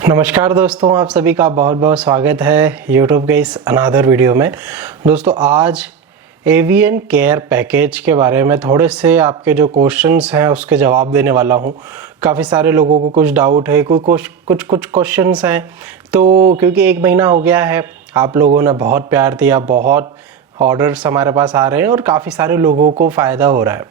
नमस्कार दोस्तों, आप सभी का बहुत बहुत स्वागत है YouTube के इस अनदर वीडियो में। दोस्तों आज एवियन केयर पैकेज के बारे में थोड़े से आपके जो क्वेश्चंस हैं उसके जवाब देने वाला हूं। काफ़ी सारे लोगों को कुछ डाउट है, कुछ क्वेश्चंस हैं। तो क्योंकि 1 महीना हो गया है, आप लोगों ने बहुत प्यार दिया, बहुत ऑर्डर्स हमारे पास आ रहे हैं और काफ़ी सारे लोगों को फ़ायदा हो रहा है।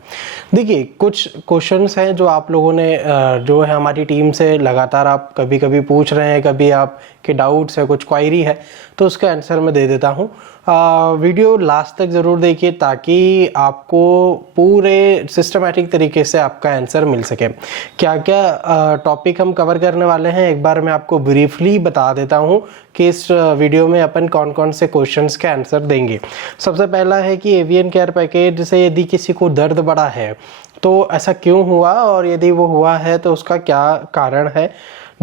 देखिए, कुछ क्वेश्चंस हैं जो आप लोगों ने जो है हमारी टीम से लगातार आप कभी कभी पूछ रहे हैं, कभी आपके डाउट्स है, कुछ क्वायरी है, तो उसका आंसर मैं दे देता हूँ। वीडियो लास्ट तक ज़रूर देखिए ताकि आपको पूरे सिस्टमेटिक तरीके से आपका आंसर मिल सके। क्या क्या टॉपिक हम कवर करने वाले हैं, एक बार मैं आपको ब्रीफली बता देता हूँ कि इस वीडियो में अपन कौन कौन से क्वेश्चंस के आंसर देंगे। सबसे पहला है कि एवियन केयर पैकेज से यदि किसी को दर्द बढ़ा है तो ऐसा क्यों हुआ, और यदि वो हुआ है तो उसका क्या कारण है।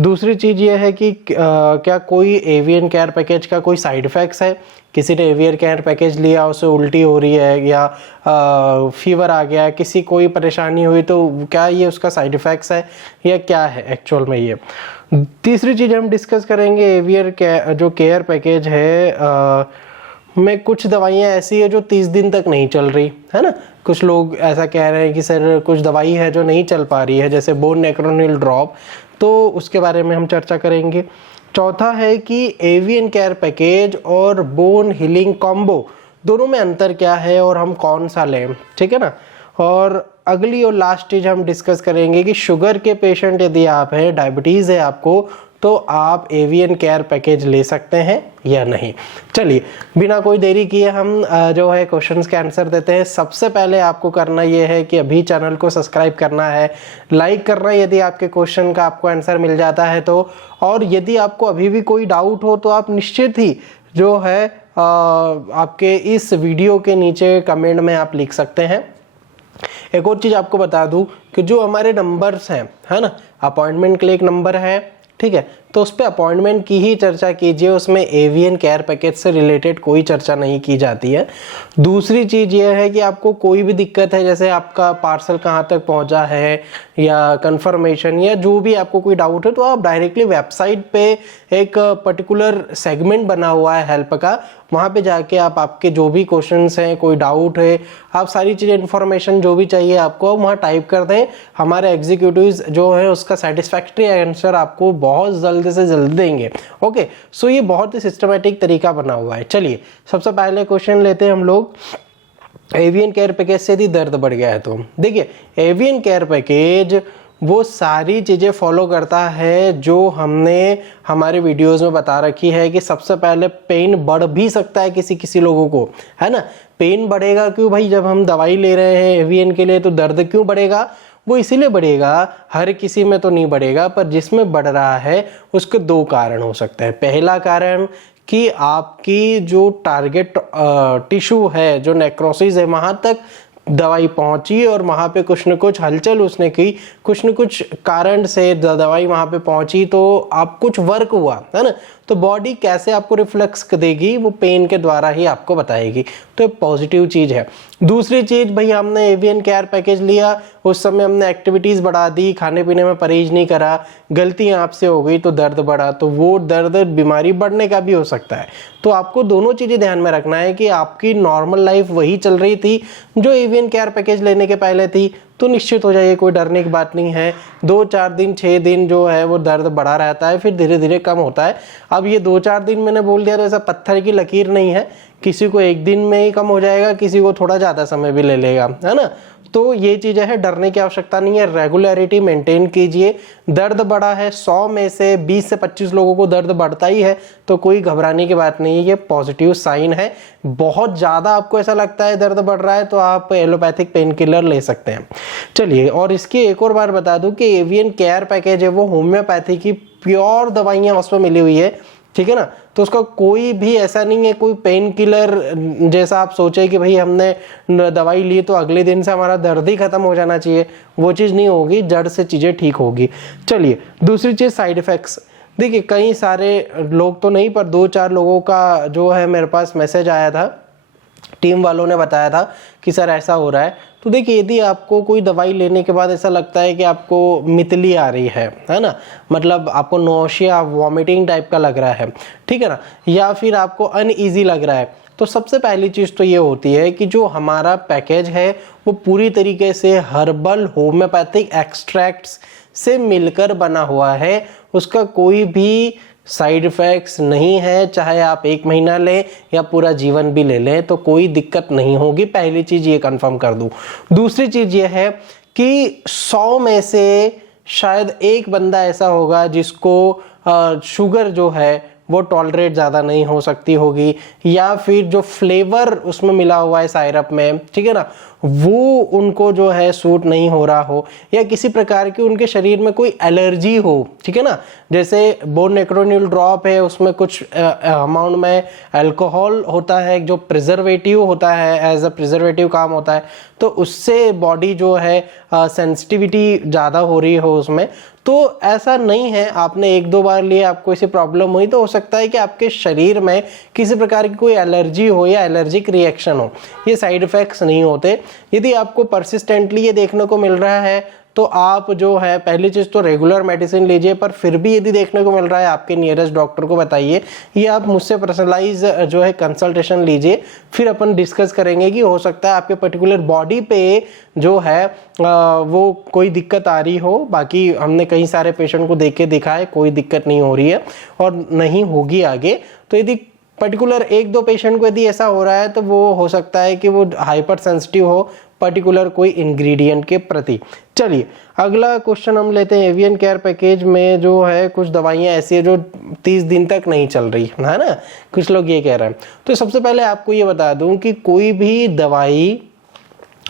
दूसरी चीज़ ये है कि क्या कोई एवियन केयर पैकेज का कोई साइड इफ़ेक्ट्स है। किसी ने एवियन केयर पैकेज लिया, उसे उल्टी हो रही है या फीवर आ गया, किसी कोई परेशानी हुई, तो क्या ये उसका साइड इफ़ेक्ट्स है या क्या है एक्चुअल में ये। तीसरी चीज़ हम डिस्कस करेंगे, एवियन जो केयर पैकेज है में कुछ दवाइयाँ ऐसी है जो 30 दिन तक नहीं चल रही है ना। कुछ लोग ऐसा कह रहे हैं कि सर कुछ दवाई है जो नहीं चल पा रही है, जैसे बोन नेक्रोनिल ड्रॉप, तो उसके बारे में हम चर्चा करेंगे। चौथा है कि एवियन केयर पैकेज और बोन हीलिंग कॉम्बो दोनों में अंतर क्या है और हम कौन सा लें, ठीक है ना। और अगली और लास्ट चीज़ हम डिस्कस करेंगे कि शुगर के पेशेंट यदि आप हैं, डायबिटीज़ है आपको, तो आप एवियन केयर पैकेज ले सकते हैं या नहीं। चलिए बिना कोई देरी किए हम जो है क्वेश्चंस के आंसर देते हैं। सबसे पहले आपको करना ये है कि अभी चैनल को सब्सक्राइब करना है, लाइक करना है यदि आपके क्वेश्चन का आपको आंसर मिल जाता है तो। और यदि आपको अभी भी कोई डाउट हो तो आप निश्चित ही जो है आपके इस वीडियो के नीचे कमेंट में आप लिख सकते हैं। एक और चीज़ आपको बता दूं कि जो हमारे नंबर्स हैं, है ना, अपॉइंटमेंट के लिए एक नंबर है, ठीक है, तो उस पर अपॉइंटमेंट की ही चर्चा कीजिए, उसमें एवियन केयर पैकेज से रिलेटेड कोई चर्चा नहीं की जाती है। दूसरी चीज़ यह है कि आपको कोई भी दिक्कत है, जैसे आपका पार्सल कहाँ तक पहुँचा है या कंफर्मेशन या जो भी आपको कोई डाउट है, तो आप डायरेक्टली वेबसाइट पे एक पर्टिकुलर सेगमेंट बना हुआ है हेल्प का, वहाँ पे जाके आप आपके जो भी क्वेश्चंस हैं, कोई डाउट है, आप सारी चीज़ें इन्फॉर्मेशन जो भी चाहिए आपको वहाँ टाइप कर दें। हमारे एग्जीक्यूटिव्स जो है उसका सेटिस्फैक्ट्री आंसर आपको बहुत जल्द से जल्द देंगे। ओके, सो ये बहुत ही सिस्टमेटिक तरीका बना हुआ है। चलिए सबसे पहले क्वेश्चन लेते हैं हम लोग, एवियन केयर पैकेज से यदि दर्द बढ़ गया है तो देखिए, एवियन केयर पैकेज वो सारी चीज़ें फॉलो करता है जो हमने हमारे वीडियोस में बता रखी है कि सबसे पहले पेन बढ़ भी सकता है किसी किसी लोगों को, है ना। पेन बढ़ेगा क्यों भाई, जब हम दवाई ले रहे हैं एवियन के लिए तो दर्द क्यों बढ़ेगा, वो इसीलिए बढ़ेगा, हर किसी में तो नहीं बढ़ेगा, पर जिसमें बढ़ रहा है उसके 2 कारण हो सकते हैं। पहला कारण कि आपकी जो टारगेट टिश्यू है, जो नेक्रोसिस है, वहाँ तक दवाई पहुंची और वहाँ पे कुछ न कुछ हलचल उसने की, कुछ न कुछ कारण से दवाई वहाँ पे पहुंची, तो आप कुछ वर्क हुआ, है ना, तो बॉडी कैसे आपको रिफ्लेक्स देगी, वो पेन के द्वारा ही आपको बताएगी, तो ये पॉजिटिव चीज़ है। दूसरी चीज़, भाई हमने एवियन केयर पैकेज लिया, उस समय हमने एक्टिविटीज़ बढ़ा दी, खाने पीने में परहेज नहीं करा, गलतियाँ आपसे हो गई तो दर्द बढ़ा, तो वो दर्द बीमारी बढ़ने का भी हो सकता है। तो आपको दोनों चीज़ें ध्यान में रखना है कि आपकी नॉर्मल लाइफ वही चल रही थी जो एवियन केयर पैकेज लेने के पहले थी, तो निश्चित हो जाइए, कोई डरने की बात नहीं है। 2-4 दिन 6 दिन जो है वो दर्द बढ़ा रहता है, फिर धीरे धीरे कम होता है। अब ये 2-4 दिन मैंने बोल दिया तो ऐसा पत्थर की लकीर नहीं है, किसी को 1 दिन में ही कम हो जाएगा, किसी को थोड़ा ज़्यादा समय भी ले लेगा, है ना। तो ये चीज़ें है, डरने की आवश्यकता नहीं है, रेगुलरिटी मेंटेन कीजिए। दर्द बढ़ा है, 100 में से 20 से 25 लोगों को दर्द बढ़ता ही है, तो कोई घबराने की बात नहीं है, ये पॉजिटिव साइन है। बहुत ज़्यादा आपको ऐसा लगता है दर्द बढ़ रहा है तो आप एलोपैथिक पेन किलर ले सकते हैं। चलिए, और इसकी एक और बार बता दूं कि एवियन केयर पैकेज है वो होम्योपैथी की प्योर दवाइयाँ उसमें मिली हुई है, ठीक है ना, तो उसका कोई भी ऐसा नहीं है कोई पेन किलर जैसा आप सोचे कि भाई हमने दवाई ली तो अगले दिन से हमारा दर्द ही खत्म हो जाना चाहिए, वो चीज़ नहीं होगी, जड़ से चीज़ें ठीक होगी। चलिए, दूसरी चीज़ साइड इफ़ेक्ट्स। देखिए, कई सारे लोग तो नहीं, पर 2-4 लोगों का जो है मेरे पास मैसेज आया था टीम वालों ने बताया था कि सर ऐसा हो रहा है। तो देखिए, यदि आपको कोई दवाई लेने के बाद ऐसा लगता है कि आपको मितली आ रही है ना, मतलब आपको नौशिया वॉमिटिंग टाइप का लग रहा है, ठीक है ना, या फिर आपको अनईजी लग रहा है, तो सबसे पहली चीज़ तो ये होती है कि जो हमारा पैकेज है वो पूरी तरीके से हर्बल होम्योपैथिक एक्सट्रैक्ट्स से मिलकर बना हुआ है। उसका कोई भी साइड इफ़ेक्ट्स नहीं है, चाहे आप 1 महीना लें या पूरा जीवन भी ले लें तो कोई दिक्कत नहीं होगी। पहली चीज़ ये कंफर्म कर दूं। दूसरी चीज़ ये है कि 100 में से शायद एक बंदा ऐसा होगा जिसको शुगर जो है वो टॉलरेट ज़्यादा नहीं हो सकती होगी, या फिर जो फ्लेवर उसमें मिला हुआ है साइरप में, ठीक है ना, वो उनको जो है सूट नहीं हो रहा हो, या किसी प्रकार की उनके शरीर में कोई एलर्जी हो, ठीक है ना। जैसे बोनोक्रोनिल ड्रॉप है, उसमें कुछ अमाउंट में अल्कोहल होता है जो प्रिजर्वेटिव होता है, एज अ प्रिजर्वेटिव काम होता है, तो उससे बॉडी जो है सेंसिटिविटी ज़्यादा हो रही हो उसमें। तो ऐसा नहीं है, आपने 1-2 बार लिए, आपको ऐसी प्रॉब्लम हुई तो हो सकता है कि आपके शरीर में किसी प्रकार की कोई एलर्जी हो या एलर्जिक रिएक्शन हो। ये साइड इफ़ेक्ट्स नहीं होते। यदि आपको परसिस्टेंटली ये देखने को मिल रहा है तो आप जो है पहली चीज़ तो रेगुलर मेडिसिन लीजिए, पर फिर भी यदि देखने को मिल रहा है आपके नियरेस्ट डॉक्टर को बताइए, या आप मुझसे पर्सनलाइज जो है कंसल्टेशन लीजिए। फिर अपन डिस्कस करेंगे कि हो सकता है आपके पर्टिकुलर बॉडी पे जो है वो कोई दिक्कत आ रही हो। बाकी हमने कई सारे पेशेंट को देख के दिखा है, कोई दिक्कत नहीं हो रही है और नहीं होगी आगे। तो यदि पर्टिकुलर 1-2 पेशेंट को यदि ऐसा हो रहा है तो वो हो सकता है कि वो हाइपर सेंसिटिव हो पर्टिकुलर कोई इंग्रेडिएंट के प्रति। चलिए अगला क्वेश्चन हम लेते हैं। एवियन केयर पैकेज में जो है कुछ दवाइयाँ ऐसी है जो 30 दिन तक नहीं चल रही है ना, कुछ लोग ये कह रहे हैं। तो सबसे पहले आपको ये बता दूं कि कोई भी दवाई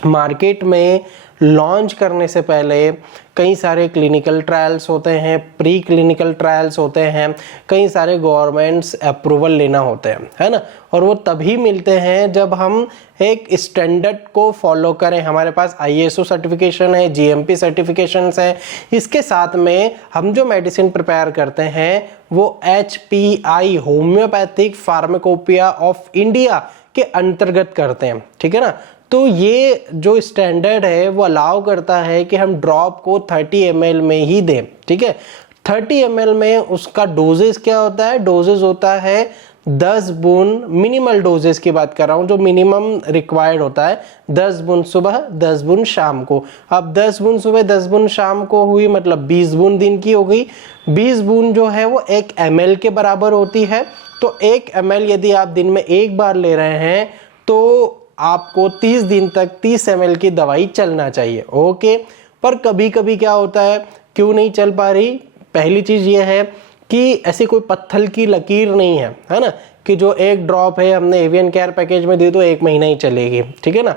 मार्केट में लॉन्च करने से पहले कई सारे क्लिनिकल ट्रायल्स होते हैं, प्री क्लिनिकल ट्रायल्स होते हैं, कई सारे गवर्नमेंट्स अप्रूवल लेना होते हैं, है ना। और वो तभी मिलते हैं जब हम एक स्टैंडर्ड को फॉलो करें। हमारे पास ISO सर्टिफिकेशन है, GMP सर्टिफिकेशंस हैं। इसके साथ में हम जो मेडिसिन प्रिपेयर करते हैं वो HPI homeopathic pharmacopoeia of India के अंतर्गत करते हैं, ठीक है ना। तो ये जो स्टैंडर्ड है वो अलाउ करता है कि हम ड्रॉप को 30 ml में ही दें, ठीक है। 30 ml में उसका डोजेस क्या होता है? डोजेस होता है 10 बूंद, मिनिमल डोजेस की बात कर रहा हूँ, जो मिनिमम रिक्वायर्ड होता है 10 बूंद सुबह, 10 बूंद शाम को। अब 10 बूंद सुबह, 10 बूंद शाम को हुई, मतलब 20 बूंद दिन की हो गई। 20 बूंद जो है वो 1 ml के बराबर होती है। तो 1 ml यदि आप दिन में एक बार ले रहे हैं तो आपको 30 दिन तक 30 ml की दवाई चलना चाहिए, ओके। पर कभी कभी क्या होता है, क्यों नहीं चल पा रही? पहली चीज ये है कि ऐसी कोई पत्थर की लकीर नहीं है ना, कि जो एक ड्रॉप है हमने एवियन केयर पैकेज में दी तो 1 महीना ही चलेगी, ठीक है ना।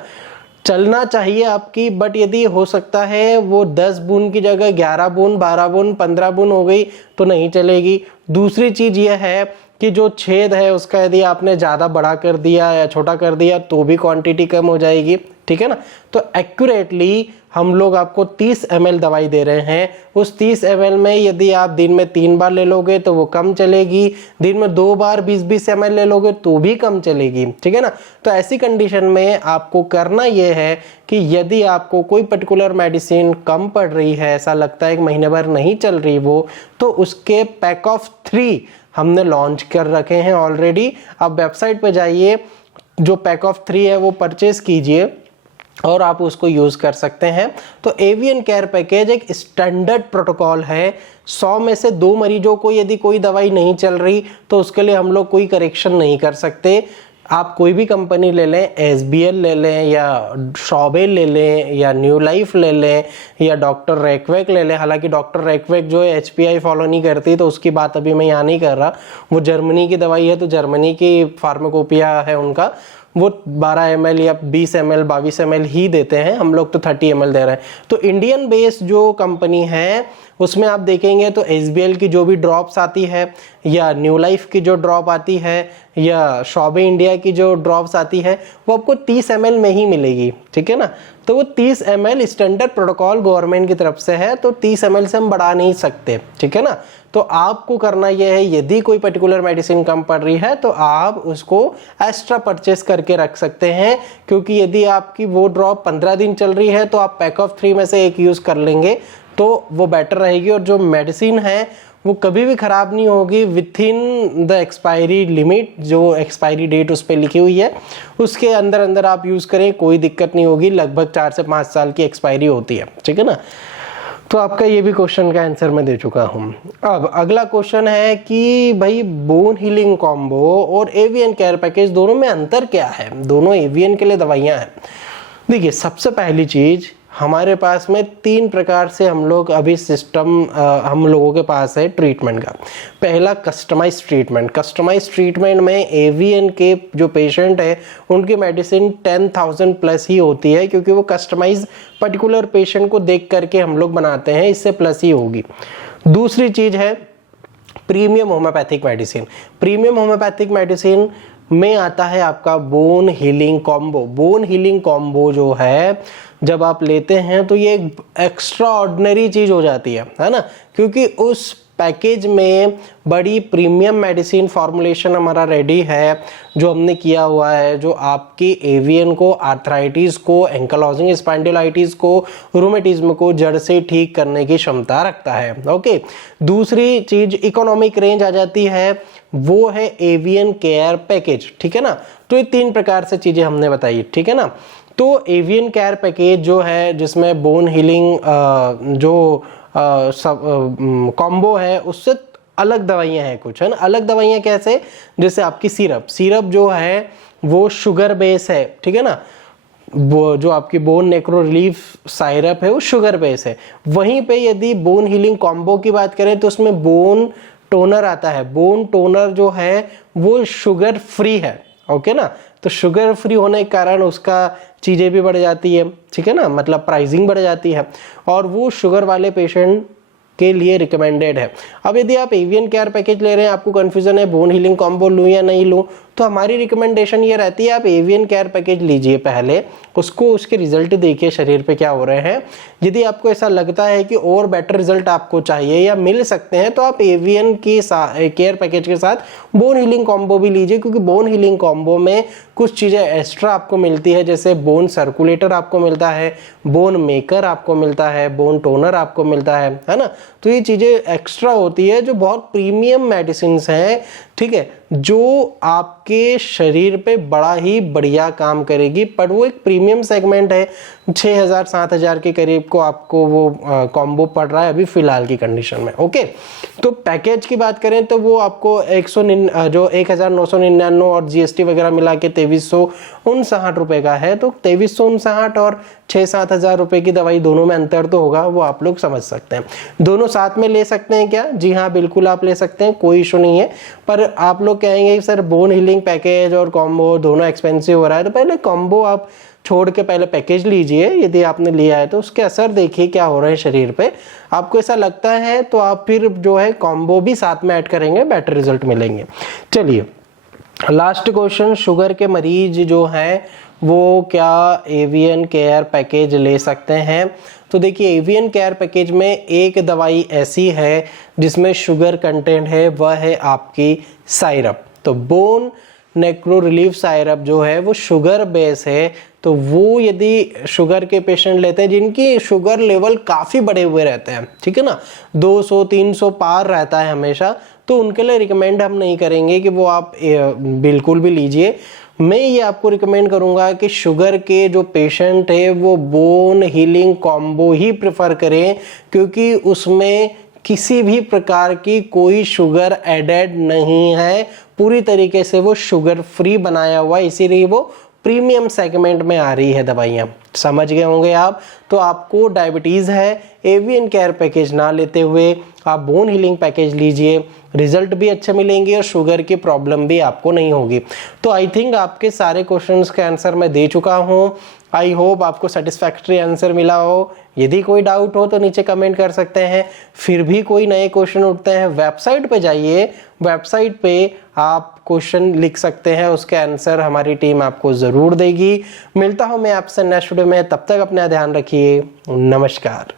चलना चाहिए आपकी, बट यदि हो सकता है वो 10 बूंद की जगह 11 बूंद, 12 बूंद, 15 बूंद हो गई तो नहीं चलेगी। दूसरी चीज ये है कि जो छेद है उसका यदि आपने ज़्यादा बड़ा कर दिया या छोटा कर दिया तो भी क्वांटिटी कम हो जाएगी, ठीक है ना। तो एक्यूरेटली हम लोग आपको 30 ml दवाई दे रहे हैं। उस 30 ml में यदि आप दिन में 3 बार ले लोगे तो वो कम चलेगी, दिन में 2 बार 20-20 ml ले लोगे तो भी कम चलेगी, ठीक है ना। तो ऐसी कंडीशन में आपको करना ये है कि यदि आपको कोई पर्टिकुलर मेडिसिन कम पड़ रही है, ऐसा लगता है 1 महीने भर नहीं चल रही वो, तो उसके पैक ऑफ 3 हमने लॉन्च कर रखे हैं ऑलरेडी। आप वेबसाइट पे जाइए, जो पैक ऑफ 3 है वो परचेज कीजिए और आप उसको यूज कर सकते हैं। तो एवियन केयर पैकेज एक स्टैंडर्ड प्रोटोकॉल है। 100 में से 2 मरीजों को यदि कोई दवाई नहीं चल रही तो उसके लिए हम लोग कोई करेक्शन नहीं कर सकते। आप कोई भी कंपनी ले लें, SBL ले लें या शॉबेल ले लें या न्यू लाइफ ले लें या डॉक्टर रैकवेक ले लें। हालांकि डॉक्टर रैकवेक जो है HPI फॉलो नहीं करती, तो उसकी बात अभी मैं यहाँ नहीं कर रहा। वो जर्मनी की दवाई है, तो जर्मनी की फार्माकोपिया है उनका, वो 12 ml या 20 ml 22 ml ही देते हैं, हम लोग तो 30 ml दे रहे हैं। तो इंडियन बेस्ड जो कंपनी है उसमें आप देखेंगे तो SBL की जो भी ड्रॉप्स आती है या न्यू लाइफ की जो ड्रॉप आती है या शॉबे इंडिया की जो ड्रॉप्स आती है वो आपको 30 ml में ही मिलेगी, ठीक है ना। तो वो 30 ml स्टैंडर्ड प्रोटोकॉल गवर्नमेंट की तरफ से है, तो 30 ml से हम बढ़ा नहीं सकते, ठीक है ना। तो आपको करना यह है, यदि कोई पर्टिकुलर मेडिसिन कम पड़ रही है तो आप उसको एक्स्ट्रा परचेस करके रख सकते हैं, क्योंकि यदि आपकी वो ड्रॉप 15 दिन चल रही है तो आप पैक ऑफ 3 में से एक यूज़ कर लेंगे तो वो बेटर रहेगी। और जो मेडिसिन है वो कभी भी ख़राब नहीं होगी with in the expiry limit, जो एक्सपायरी डेट उस पर लिखी हुई है उसके अंदर अंदर आप यूज़ करें, कोई दिक्कत नहीं होगी। लगभग 4 से 5 साल की एक्सपायरी होती है, ठीक है ना। तो आपका ये भी क्वेश्चन का आंसर मैं दे चुका हूँ। अब अगला क्वेश्चन है कि भाई बोन हीलिंग कॉम्बो और एवीएन केयर पैकेज दोनों में अंतर क्या है, दोनों एवीएन के लिए दवाइयाँ हैं। देखिए सबसे पहली चीज़, हमारे पास में 3 प्रकार से हम लोग अभी सिस्टम हम लोगों के पास है ट्रीटमेंट का। पहला कस्टमाइज ट्रीटमेंट। कस्टमाइज ट्रीटमेंट में एवीएन के जो पेशेंट है उनकी मेडिसिन 10,000 प्लस ही होती है, क्योंकि वो कस्टमाइज पर्टिकुलर पेशेंट को देख करके हम लोग बनाते हैं, इससे प्लस ही होगी। दूसरी चीज़ है premium homeopathic medicine. Premium homeopathic medicine में आता है आपका bone healing combo. Bone healing combo जो है जब आप लेते हैं तो ये एक एक्स्ट्रा ऑर्डिनरी चीज़ हो जाती है ना, क्योंकि उस पैकेज में बड़ी प्रीमियम मेडिसिन फॉर्मुलेशन हमारा रेडी है, जो हमने किया हुआ है, जो आपकी एवीएन को, आर्थराइटिस को, एंकलोजिंग स्पॉन्डिलाइटिस को, रूमेटिज्म को जड़ से ठीक करने की क्षमता रखता है। ओके, दूसरी चीज इकोनॉमिक रेंज आ जाती है, वो है एवीएन केयर पैकेज, ठीक है ना। तो ये 3 प्रकार से चीजें हमने बताई, ठीक है ना। तो एवीएन केयर पैकेज जो है जिसमें बोन हीलिंग जो कॉम्बो है उससे अलग दवाइयाँ हैं कुछ, है ना। अलग दवाइयाँ कैसे, जैसे आपकी सिरप जो है वो शुगर बेस है, ठीक है ना। वो जो आपकी बोन नेक्रो रिलीफ साइरप है वो शुगर बेस है। वहीं पे यदि बोन हीलिंग कॉम्बो की बात करें तो उसमें बोन टोनर आता है। बोन टोनर जो है वो शुगर फ्री है, ओके ना। तो शुगर फ्री होने के कारण उसका चीज़ें भी बढ़ जाती है, ठीक है ना, मतलब प्राइसिंग बढ़ जाती है, और वो शुगर वाले पेशेंट के लिए रिकमेंडेड है। अब यदि आप एवीएन केयर पैकेज ले रहे हैं, आपको कन्फ्यूजन है बोन हीलिंग कॉम्बो लूँ या नहीं लूँ, तो हमारी रिकमेंडेशन ये रहती है आप एवीएन केयर पैकेज लीजिए पहले, उसको उसके रिजल्ट देखिए शरीर पे क्या हो रहे हैं। यदि आपको ऐसा लगता है कि और बेटर रिजल्ट आपको चाहिए या मिल सकते हैं तो आप एवीएन की केयर पैकेज के साथ बोन हीलिंग कॉम्बो भी लीजिए, क्योंकि बोन हीलिंग कॉम्बो में कुछ चीज़ें एक्स्ट्रा आपको मिलती है, जैसे बोन सर्कुलेटर आपको मिलता है, बोन मेकर आपको मिलता है, बोन टोनर आपको मिलता है ना। तो ये चीज़ें एक्स्ट्रा होती है जो बहुत प्रीमियम मेडिसिन हैं, ठीक है, जो आपके शरीर पे बड़ा ही बढ़िया काम करेगी। पर वो एक प्रीमियम सेगमेंट है, 6,000-7,000 के करीब को आपको वो कॉम्बो पड़ रहा है अभी फिलहाल की कंडीशन में। ओके, तो पैकेज की बात करें तो वो आपको 1,999 और जीएसटी वगैरह मिला के 2,359 रुपए का है। तो 2,359 और 6-7 हज़ार रुपए की दवाई, दोनों में अंतर तो होगा, वो आप लोग समझ सकते हैं। दोनों साथ में ले सकते हैं क्या? जी हाँ, बिल्कुल आप ले सकते हैं, कोई इशू नहीं है। पर आप लोग कहेंगे कि सर बोन हीलिंग पैकेज और कॉम्बो दोनों एक्सपेंसिव हो रहा है, तो पहले कॉम्बो आप छोड़ के पहले पैकेज लीजिए। यदि आपने लिया है तो उसके असर देखिए क्या हो रहे हैं शरीर पे। आपको ऐसा लगता है तो आप फिर जो है कॉम्बो भी साथ में ऐड करेंगे, बेटर रिजल्ट मिलेंगे। चलिए लास्ट क्वेश्चन, शुगर के मरीज जो हैं वो क्या एवीएन केयर पैकेज ले सकते हैं? तो देखिए एवीएन केयर पैकेज में एक दवाई ऐसी है जिसमें शुगर कंटेंट है, वह है आपकी साइरप। तो बोन नेक्रो रिलीफ साइरप जो है वो शुगर बेस है। तो वो यदि शुगर के पेशेंट लेते हैं जिनकी शुगर लेवल काफ़ी बढ़े हुए रहते हैं, ठीक है ना, 200-300 पार रहता है हमेशा, तो उनके लिए रिकमेंड हम नहीं करेंगे कि वो आप बिल्कुल भी लीजिए। मैं ये आपको रिकमेंड करूंगा कि शुगर के जो पेशेंट है वो बोन हीलिंग कॉम्बो ही प्रेफर करें, क्योंकि उसमें किसी भी प्रकार की कोई शुगर एडेड नहीं है, पूरी तरीके से वो शुगर फ्री बनाया हुआ, इसीलिए वो प्रीमियम सेगमेंट में आ रही है दवाइयाँ। समझ गए होंगे आप। तो आपको डायबिटीज़ है, एवीएन केयर पैकेज ना लेते हुए आप बोन हीलिंग पैकेज लीजिए, रिजल्ट भी अच्छे मिलेंगे और शुगर की प्रॉब्लम भी आपको नहीं होगी। तो आई थिंक आपके सारे क्वेश्चंस के आंसर मैं दे चुका हूँ। आई होप आपको सेटिस्फैक्ट्री आंसर मिला हो। यदि कोई डाउट हो तो नीचे कमेंट कर सकते हैं। फिर भी कोई नए क्वेश्चन उठते हैं, वेबसाइट पे जाइए, वेबसाइट पे आप क्वेश्चन लिख सकते हैं, उसके आंसर हमारी टीम आपको ज़रूर देगी। मिलता हूँ मैं आपसे नेक्स्ट वीडियो में, तब तक अपना ध्यान रखिए। नमस्कार।